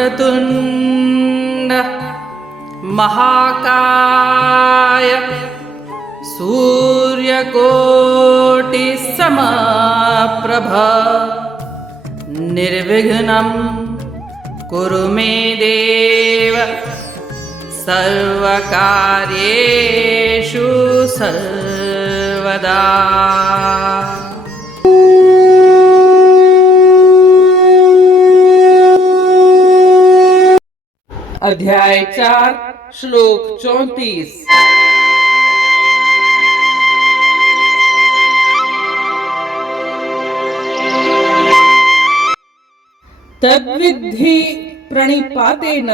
वक्रतुण्ड महाकाय सूर्यकोटि समप्रभ निर्विघ्नं कुरु मे देव सर्वकार्येषु सर्वदा। अध्याय 4 श्लोक 34। तद्विद्धि प्रणिपातेन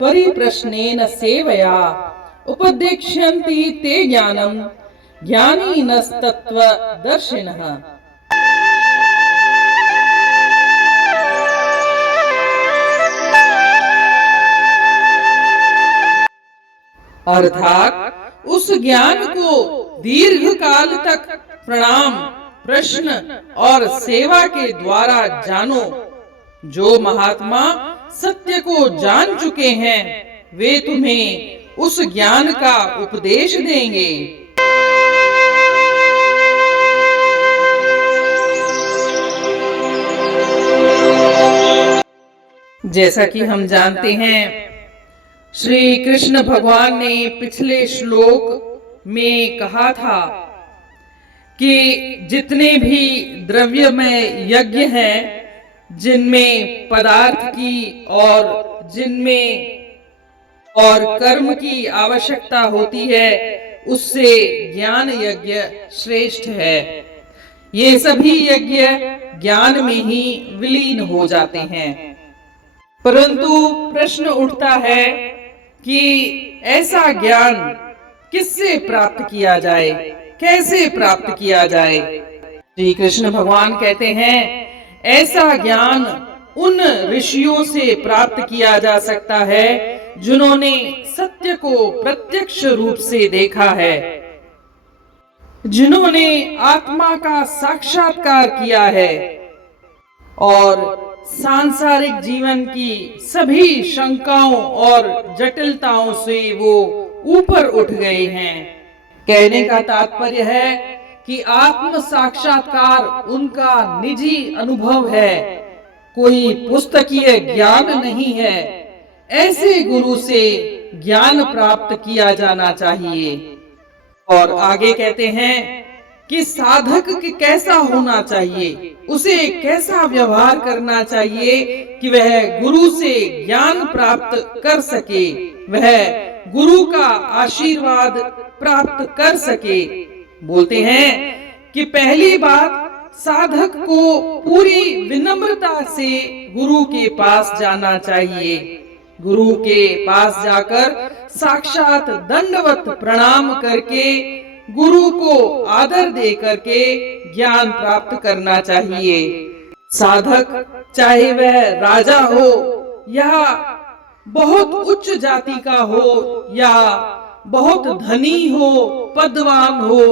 परिप्रश्नेन सेवया उपदेक्ष्यन्ति ते ज्ञानं ज्ञानिनस्तत्त्वदर्शिनः। अर्थात उस ज्ञान को दीर्घ काल तक प्रणाम, प्रश्न और सेवा के द्वारा जानो। जो महात्मा सत्य को जान चुके हैं वे तुम्हें उस ज्ञान का उपदेश देंगे। जैसा कि हम जानते हैं, श्री कृष्ण भगवान ने पिछले श्लोक में कहा था कि जितने भी द्रव्यमय यज्ञ हैं, जिनमें पदार्थ की और जिनमें और कर्म की आवश्यकता होती है, उससे ज्ञान यज्ञ श्रेष्ठ है। ये सभी यज्ञ ज्ञान में ही विलीन हो जाते हैं। परंतु प्रश्न उठता है कि ऐसा ज्ञान किससे प्राप्त किया जाए, कैसे प्राप्त किया जाए। श्री कृष्ण भगवान कहते हैं, ऐसा ज्ञान उन ऋषियों से प्राप्त किया जा सकता है जिन्होंने सत्य को प्रत्यक्ष रूप से देखा है, जिन्होंने आत्मा का साक्षात्कार किया है और सांसारिक जीवन की सभी शंकाओं और जटिलताओं से वो ऊपर उठ गए हैं। कहने का तात्पर्य है कि आत्म साक्षात्कार उनका निजी अनुभव है, कोई पुस्तकीय ज्ञान नहीं है। ऐसे गुरु से ज्ञान प्राप्त किया जाना चाहिए। और आगे कहते हैं कि साधक कैसा होना चाहिए, उसे कैसा व्यवहार करना चाहिए कि वह गुरु से ज्ञान प्राप्त कर सके, वह गुरु का आशीर्वाद प्राप्त कर सके। बोलते हैं कि पहली बात, साधक को पूरी विनम्रता से गुरु के पास जाना चाहिए। गुरु के पास जाकर साक्षात दंडवत प्रणाम करके गुरु को आदर दे करके ज्ञान प्राप्त करना चाहिए। साधक चाहे वह राजा हो या बहुत उच्च जाति का हो या बहुत धनी हो, पदवान हो,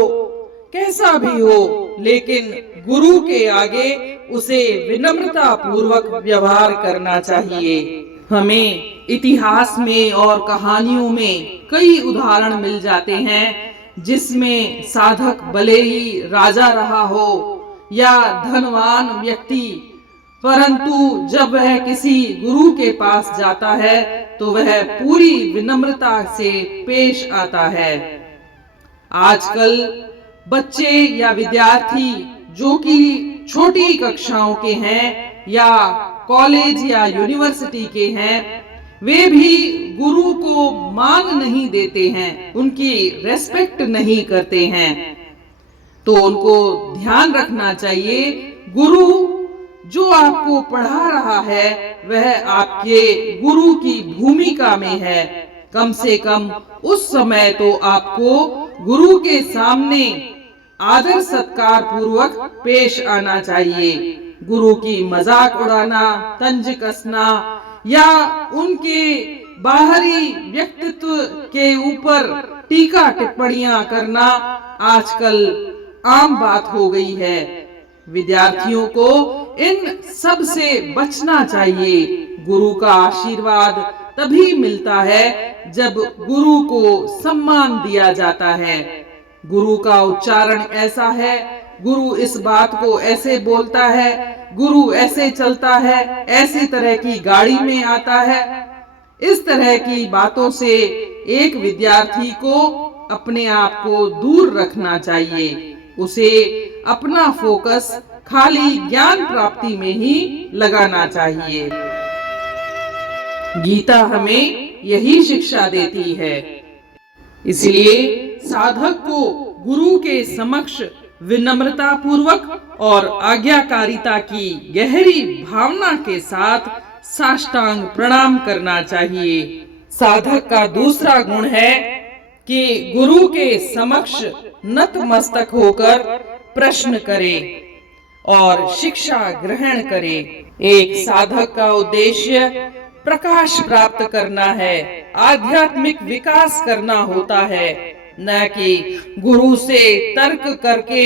कैसा भी हो, लेकिन गुरु के आगे उसे विनम्रता पूर्वक व्यवहार करना चाहिए। हमें इतिहास में और कहानियों में कई उदाहरण मिल जाते हैं जिसमें साधक भले ही राजा रहा हो या धनवान व्यक्ति, परंतु जब वह किसी गुरु के पास जाता है तो वह पूरी विनम्रता से पेश आता है। आजकल बच्चे या विद्यार्थी जो कि छोटी कक्षाओं के हैं या कॉलेज या यूनिवर्सिटी के हैं, वे भी गुरु को मान नहीं देते हैं, उनकी रेस्पेक्ट नहीं करते हैं। तो उनको ध्यान रखना चाहिए, गुरु जो आपको पढ़ा रहा है वह आपके गुरु की भूमिका में है। कम से कम उस समय तो आपको गुरु के सामने आदर सत्कार पूर्वक पेश आना चाहिए। गुरु की मजाक उड़ाना, तंज कसना या उनके बाहरी व्यक्तित्व के ऊपर टीका टिप्पणियां करना आजकल आम बात हो गई है। विद्यार्थियों को इन सब से बचना चाहिए। गुरु का आशीर्वाद तभी मिलता है जब गुरु को सम्मान दिया जाता है। गुरु का उच्चारण ऐसा है, गुरु इस बात को ऐसे बोलता है, गुरु ऐसे चलता है, ऐसी तरह की गाड़ी में आता है। इस तरह की बातों से एक विद्यार्थी को अपने आप को दूर रखना चाहिए। उसे अपना फोकस खाली ज्ञान प्राप्ति में ही लगाना चाहिए। गीता हमें यही शिक्षा देती है। इसलिए साधक को गुरु के समक्ष विनम्रता पूर्वक और आज्ञाकारिता की गहरी भावना के साथ साष्टांग प्रणाम करना चाहिए। साधक का दूसरा गुण है कि गुरु के समक्ष नतमस्तक होकर प्रश्न करे और शिक्षा ग्रहण करे। एक साधक का उद्देश्य प्रकाश प्राप्त करना है, आध्यात्मिक विकास करना होता है, न कि गुरु से तर्क करके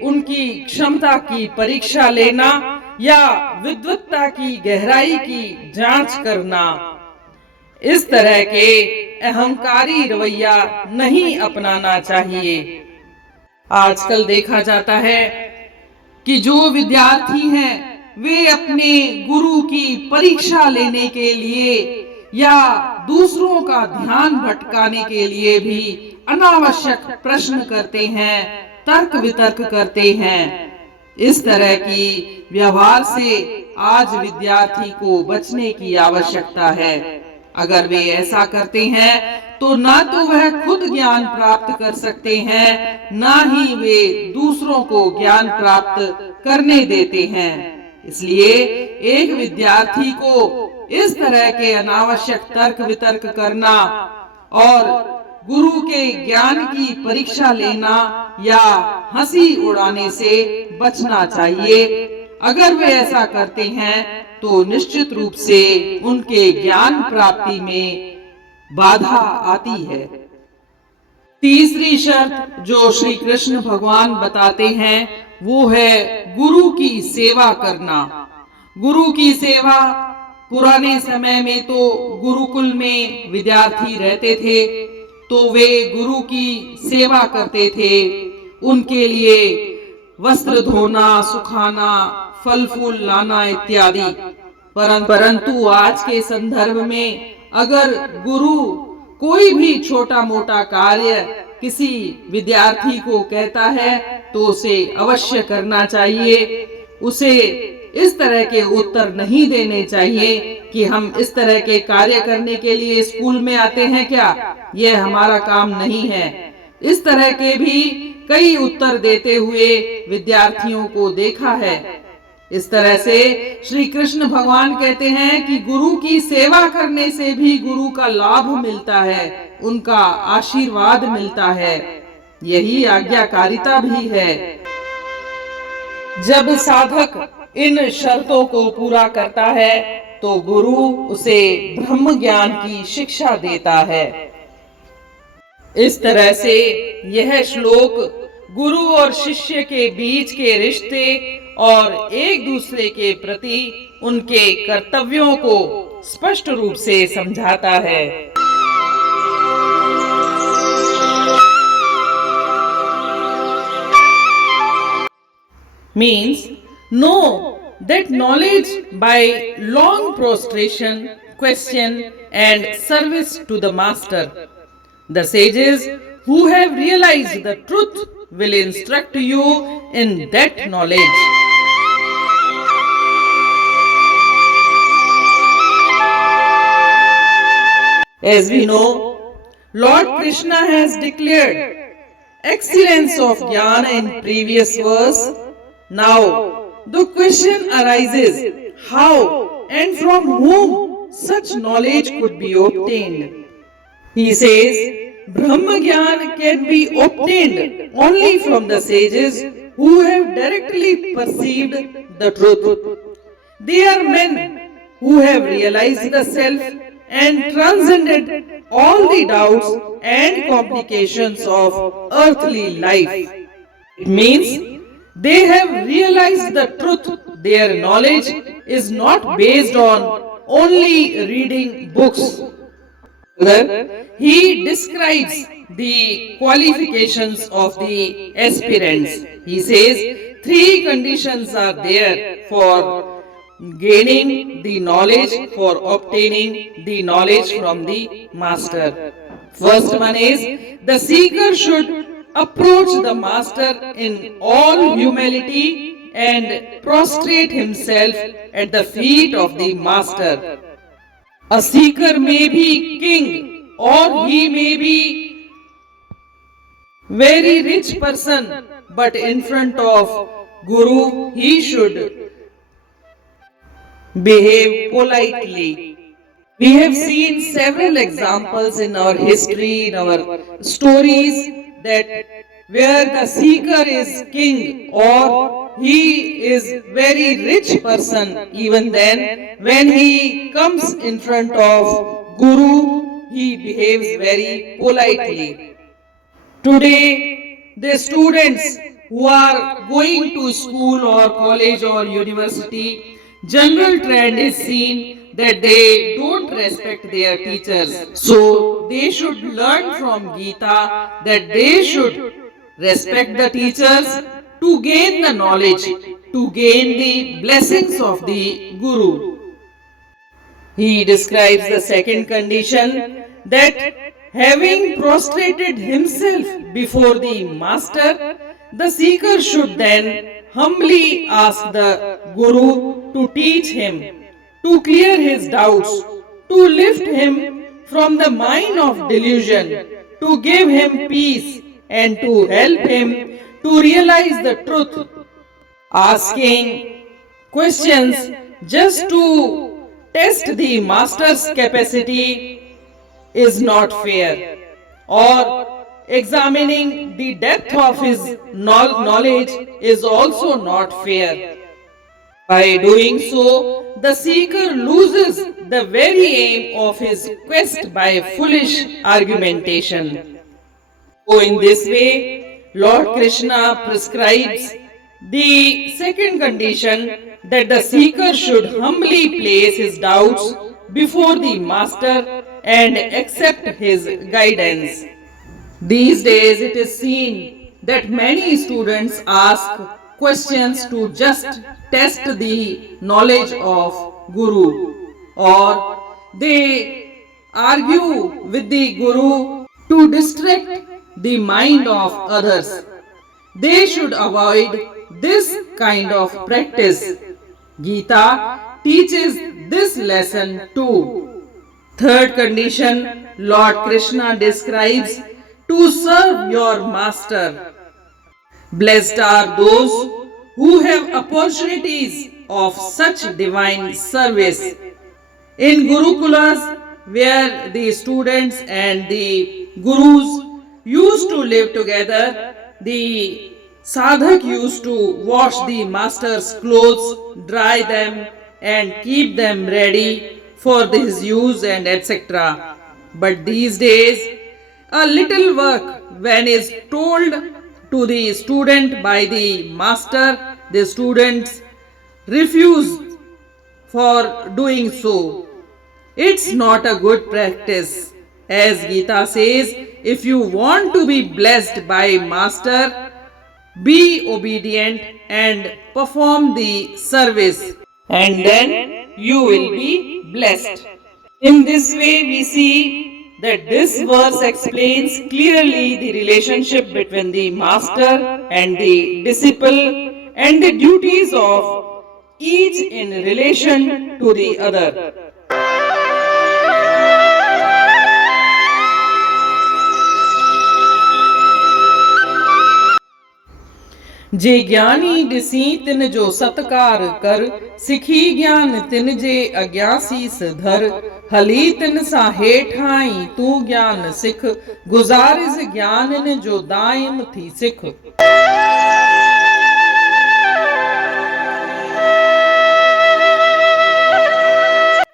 उनकी क्षमता की परीक्षा लेना या विद्वत्ता की गहराई की जांच करना। इस तरह के अहंकारी रवैया नहीं अपनाना चाहिए। आजकल देखा जाता है कि जो विद्यार्थी हैं वे अपने गुरु की परीक्षा लेने के लिए या दूसरों का ध्यान भटकाने के लिए भी अनावश्यक प्रश्न करते हैं, तर्क वितर्क करते हैं। इस तरह की व्यवहार से आज विद्यार्थी को बचने की आवश्यकता है। अगर वे ऐसा करते हैं तो ना तो वह खुद ज्ञान प्राप्त कर सकते हैं, ना ही वे दूसरों को ज्ञान प्राप्त करने देते हैं। इसलिए एक विद्यार्थी को इस तरह के अनावश्यक तर्क वितर्क करना और गुरु के ज्ञान की परीक्षा लेना या हंसी उड़ाने से बचना चाहिए। अगर वे ऐसा करते हैं तो निश्चित रूप से उनके ज्ञान प्राप्ति में बाधा आती है। तीसरी शर्त जो श्री कृष्ण भगवान बताते हैं वो है गुरु की सेवा करना। गुरु की सेवा, पुराने समय में तो गुरुकुल में विद्यार्थी रहते थे तो वे गुरु की सेवा करते थे। उनके लिए वस्त्र धोना, सुखाना, फल फूल लाना इत्यादि। परंतु आज के संदर्भ में अगर गुरु कोई भी छोटा मोटा कार्य किसी विद्यार्थी को कहता है तो उसे अवश्य करना चाहिए। उसे इस तरह के उत्तर नहीं देने चाहिए कि हम इस तरह के कार्य करने के लिए स्कूल में आते हैं क्या, यह हमारा काम नहीं है। इस तरह के भी कई उत्तर देते हुए विद्यार्थियों को देखा है। इस तरह से श्री कृष्ण भगवान कहते हैं कि गुरु की सेवा करने से भी गुरु का लाभ मिलता है, उनका आशीर्वाद मिलता है। यही आज्ञाकारिता भी है। जब साधक इन शर्तों को पूरा करता है तो गुरु उसे ब्रह्म ज्ञान की शिक्षा देता है। इस तरह से यह श्लोक गुरु और शिष्य के बीच के रिश्ते और एक दूसरे के प्रति उनके कर्तव्यों को स्पष्ट रूप से समझाता है। Means know that knowledge by long prostration, question and service to the master. The sages who have realized the truth will instruct you in that knowledge. As we know, Lord Krishna has declared excellence of jnana in previous verse. Now the question arises, how and from whom such knowledge could be obtained? He says, Brahma Gyan can be obtained only from the sages who have directly perceived the truth. They are men who have realized the self and transcended all the doubts and complications of earthly life. It means They have realized the truth. Their knowledge is not based on only reading books. He describes the qualifications of the aspirants. He says three conditions are there for gaining the knowledge, for obtaining the knowledge from the master. First one is the seeker should approach the master in all humility and prostrate himself at the feet of the master. A seeker may be king or he may be very rich person, but in front of Guru he should behave politely. We have seen several examples in our history, in our stories, that where the seeker is king or he is very rich person, even then when he comes in front of Guru, he behaves very politely. Today, the students who are going to school or college or university, general trend is seen that they don't respect their teachers. So they should learn from Gita that they should respect the teachers to gain the knowledge, to gain the blessings of the Guru. He describes the second condition that having prostrated himself before the master, the seeker should then humbly ask the Guru to teach him, to clear his doubts, to lift him from the mine of delusion, to give him peace and to help him to realize the truth. Asking questions just to test the master's capacity is not fair, or examining the depth of his knowledge is also not fair. By doing so, the seeker loses the very aim of his quest by foolish argumentation. So in this way, Lord Krishna prescribes the second condition that the seeker should humbly place his doubts before the master and accept his guidance. These days it is seen that many students ask questions to just test the knowledge of Guru, or they argue with the Guru to distract the mind of others. They should avoid this kind of practice. Gita teaches this lesson too. Third condition, Lord Krishna describes to serve your master. Blessed are those who have opportunities of such divine service. In Gurukulas, where the students and the Gurus used to live together, the sadhak used to wash the master's clothes, dry them and keep them ready for his use and etc. But these days, a little work when is told to the student by the master, the students refuse for doing so. It's not a good practice. As Gita says, if you want to be blessed by master, be obedient and perform the service, and then you will be blessed. In this way, we see that this verse explains clearly the relationship between the master and the disciple and the duties of each in relation to the other. जे ज्ञानी दिसी तिन जो सत्कार कर, सिखी ज्ञान तिन जे अज्ञासीस धर, हली तिन सा हेठाई तू ज्ञान सिख, गुजारिस ज्ञान जो दायम थी सिख।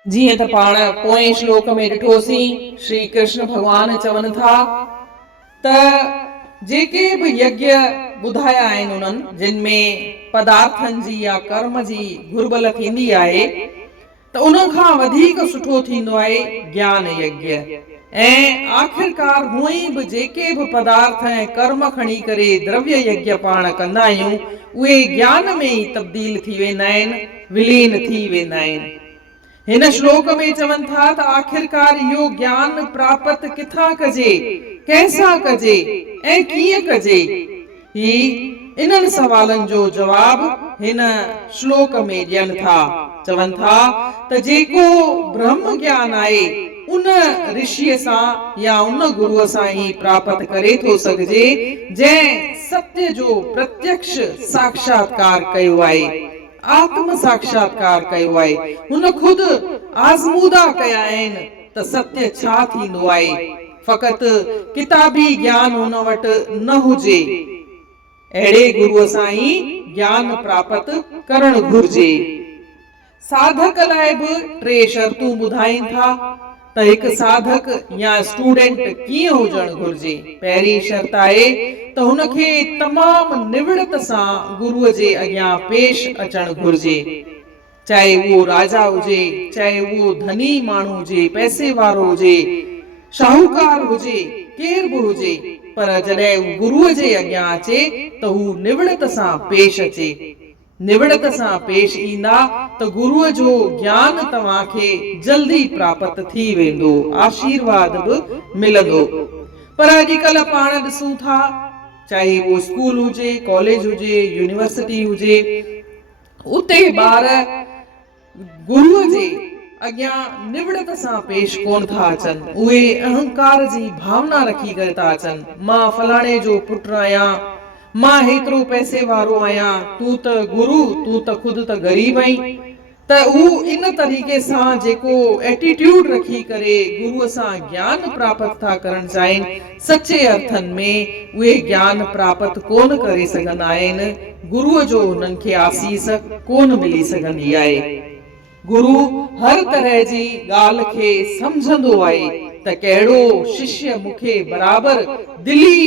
जीअं त पाण पोएं श्लोक में ॾिठोसीं, श्री कृष्ण भगवान चवनि था त जेके बि यज्ञ ॿुधाया आहिनि उन्हनि जिन में पदार्थनि जी या कर्म जी घुर्बल थींदी आहे त उन खां वधीक सुठो थींदो आहे ज्ञान यज्ञ। ऐं आख़िरकार हूअं ई बि जेके बि पदार्थ ऐं कर्म खणी करे द्रव्य यज्ञ पाण कंदा आहियूं उहे ज्ञान में ई तब्दील थी वेंदा आहिनि, विलीन थी वेंदा आहिनि। हिन श्लोक में चवनि था त आख़िरकार इहो ज्ञान प्राप्त किथां कजे, कैसां कजे ऐं कीअं कजे। ही इन्हनि सवालनि जो जवाब हिन श्लोक में ॾियनि था। चवनि था त जेको ब्रह्म ज्ञान आहे उन ऋषिअ सां या उन गुरुअ सां ई प्राप्त करे थो सघिजे जंहिं सत्य जो प्रत्यक्ष साक्षात्कार कयो आहे, आत्म साक्षात्कार कयो आहे। हुन खुद आज़मूदा कया आहिनि त सत्य छा थींदो आहे। फ़क़ति किताबी ज्ञान हुन वटि न हुजे। अहिड़े गुरुअ सां ई ज्ञान प्राप्त करणु घुर्जे। साधक लाइ बि 3 शर्तूं ॿुधाइनि था त हिकु साधक या स्टूडेंट कीअं हुजणु घुर्जे। पहिरीं शर्त आहे त हुनखे तमामु निवड़त सां गुरुअ जे अॻियां पेश अचणु घुर्जे। चाहे उहो राजा हुजे, चाहे उहो धनी माण्हू हुजे, पैसे वारो हुजे, शाहूकार हुजे, केर बि हुजे, पर जॾहिं गुरुअ जे अॻियां अचे त हू निवड़त सां पेश अचे। निवड़त सां पेश ईंदा त गुरुअ जो ज्ञान तव्हांखे जल्दी प्राप्त थी वेंदो, आशीर्वाद बि मिलंदो। पर अॼुकल्ह पाण ॾिसूं था, चाहे उहो स्कूल हुजे, कॉलेज हुजे, यूनिवर्सिटी हुजे, उते ॿार गुरुअ जे अॻियां निवड़त सां पेश कोन था अचनि। उहे अहंकार जी भावना रखी करे था अचनि। मां फलाणे जो पुटु आहियां, मां हेतिरो पैसे वारो आहियां, तूं त गुरु, तूं त खुद त ग़रीब आहीं। त हू इन तरीक़े सां जेको एटीट्यूड रखी करे गुरुअ सां ज्ञान प्राप्त था करणु चाहिनि, सचे अर्थनि में उहे ज्ञान प्राप्त कोन करे सघंदा आहिनि। गुरुअ जो हुननि खे आसीस कोन मिली सघंदी आहे। गुरु हर तरह जी ॻाल्हि खे सम्झंदो आहे त कहिड़ो शिष्य मूंखे बराबरि दिली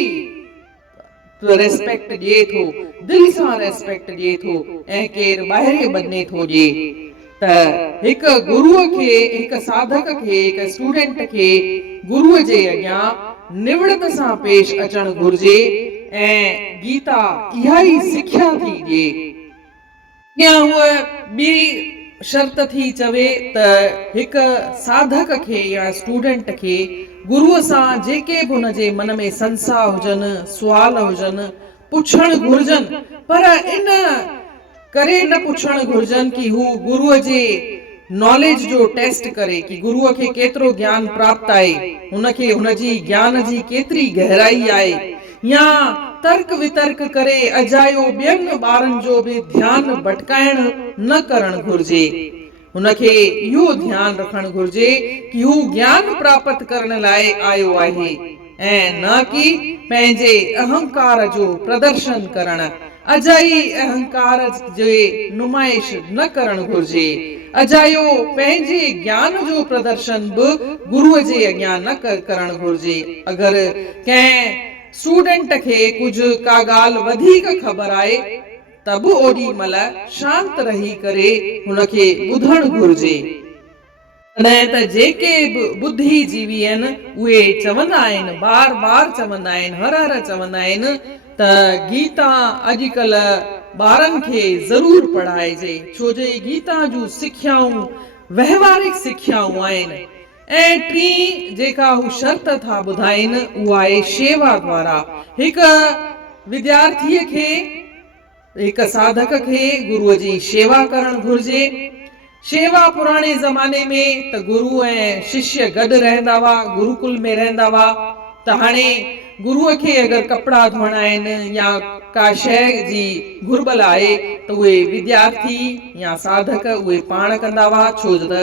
रेस्पेक्ट ॾिए थो, दिलि सां रेस्पेक्ट ॾिए थो ऐं केरु ॿाहिरे बने थो ॾिए। त हिकु गुरुअ खे, हिकु साधक खे, हिकु स्टूडेंट खे गुरुअ जे अॻियां निवड़त सां पेश अचणु घुर्जे ऐं गीता इहा ई सिख्या थी ॾिए। या उहा ॿी शर्त थी चवे त हिकु साधक खे या स्टूडेंट खे गुरुअ सां जेके बि हुनजे मन में संशय हुजनि, सुवाल हुजनि, पुछणु घुर्जनि, पर इन करे न पुछणु घुर्जनि कि हू गुरुअ जे नॉलेज जो टेस्ट करे कि गुरुअ खे केतिरो ज्ञान प्राप्त आहे, हुनखे हुनजी ज्ञान जी केतिरी गहराई आहे, या तर्क वितर्क करे अजायो ॿियनि ॿारनि जो बि ध्यानु भटकाइण न करणु घुर्जे। हुनखे इहो ध्यानु रखणु घुर्जे कि हू ज्ञान प्राप्त करण लाइ आयो आहे ऐं न कि पंहिंजे अहंकार जो प्रदर्शन करणु। अजाई अहंकार जे नुमाइश न करणु घुर्जे। अजायो पंहिंजे ज्ञान जो प्रदर्शन बि गुरुअ जे अॻियां न करणु घुर्जे। अगरि कंहिं स्टूडेंट खे कुझु का ॻाल्हि वधीक ख़बर आहे त बि ओॾी महिल शांत रही करे हुनखे ॿुधणु घुर्जे। तॾहिं त जेके बि ॿुद्धिजीवी आहिनि उहे चवंदा आहिनि, बार बार चवंदा आहिनि, हर हर चवंदा आहिनि त गीता अॼुकल्ह ॿारनि खे ज़रूरु पढ़ाइजे, छो जे गीता जूं सिख्याऊं वहिवारिक सिख्याऊं आहिनि। ऐं टी जेका हू शर्त था ॿुधाइनि उहा आहे शेवा द्वारा। हिकु विद्यार्थीअ खे, हिकु साधक खे गुरुअ जी शेवा करणु घुर्जे। शेवा पुराणे ज़माने में त गुरु ऐं शिष्य गॾु रहंदा हुआ, गुरुकुल में रहंदा हुआ। त हाणे गुरुअ खे अगरि कपिड़ा धोइणा आहिनि या का शइ जी घुर्बल आहे त उहे विद्यार्थी या साधक उहे पाण कंदा हुआ, छो त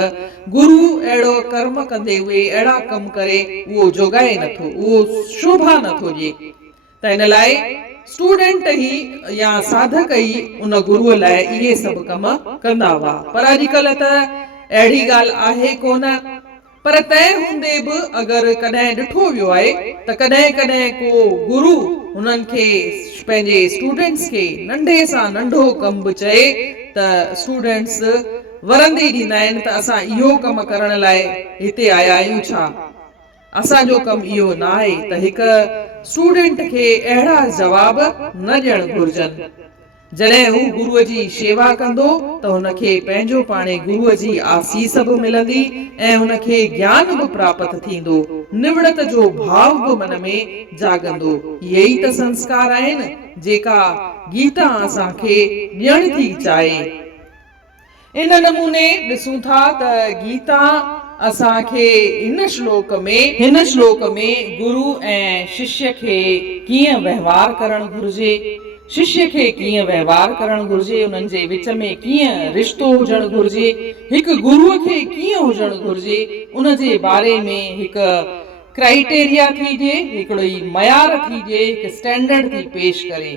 गुरु अहिड़ो कर्म कंदे उहे अहिड़ा कम करे उहो जोगाए नथो, उहो शोभा नथो ॾिए। त हिन लाइ स्टूडेंट ई या साधक ई उन गुरुअ लाइ इहे सभु कम कंदा हुआ। पर अॼुकल्ह त अहिड़ी ॻाल्हि आहे कोन। पर तंहिं हूंदे बि अगरि कॾहिं ॾिठो वियो आहे त कॾहिं कॾहिं को गुरु हुननि खे पंहिंजे स्टूडेंट्स खे नंढे सां नंढो कमु बि चए त स्टूडेंट्स वरंदी ॾींदा आहिनि त असां इहो कमु करण लाइ हिते आया आहियूं छा, असांजो कमु इहो न आहे। त हिकु स्टूडेंट खे अहिड़ा जवाब न ॾियणु घुर्जनि। जॾहिं हू गुरुअ जी शेवा कंदो त हुनखे पंहिंजो पाणे गुरुअ जी आसीस बि मिलंदी ऐं हुनखे ज्ञान बि प्राप्त थींदो, निवड़त जो भाव बि मन में जागंदो। इहे ई त संस्कार आहिनि जेका गीता असांखे ॾियण थी चाहे। इन नमूने ॾिसूं था त गीता असांखे हिन श्लोक में गुरु ऐं शिष्य खे कीअं वहिंवार करणु घुर्जे, शिष्य खे कीअं वहिंवार करणु घुर्जे, उन्हनि जे विच में कीअं रिश्तो हुजणु घुर्जे, हिकु गुरुअ खे कीअं हुजणु घुर्जे, उन जे बारे में हिकु क्राइटेरिया थी ॾिए, हिकिड़ी मयार थी ॾिए, हिकु स्टैंडर्ड थी पेश करे।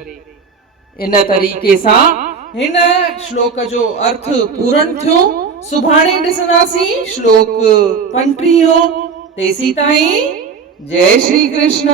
इन तरीक़े सां हिन श्लोक जो अर्थ पूर्ण थियो। सुभाणे ॾिसंदासीं श्लोक 35। तेसीं ताईं जय श्री कृष्ण।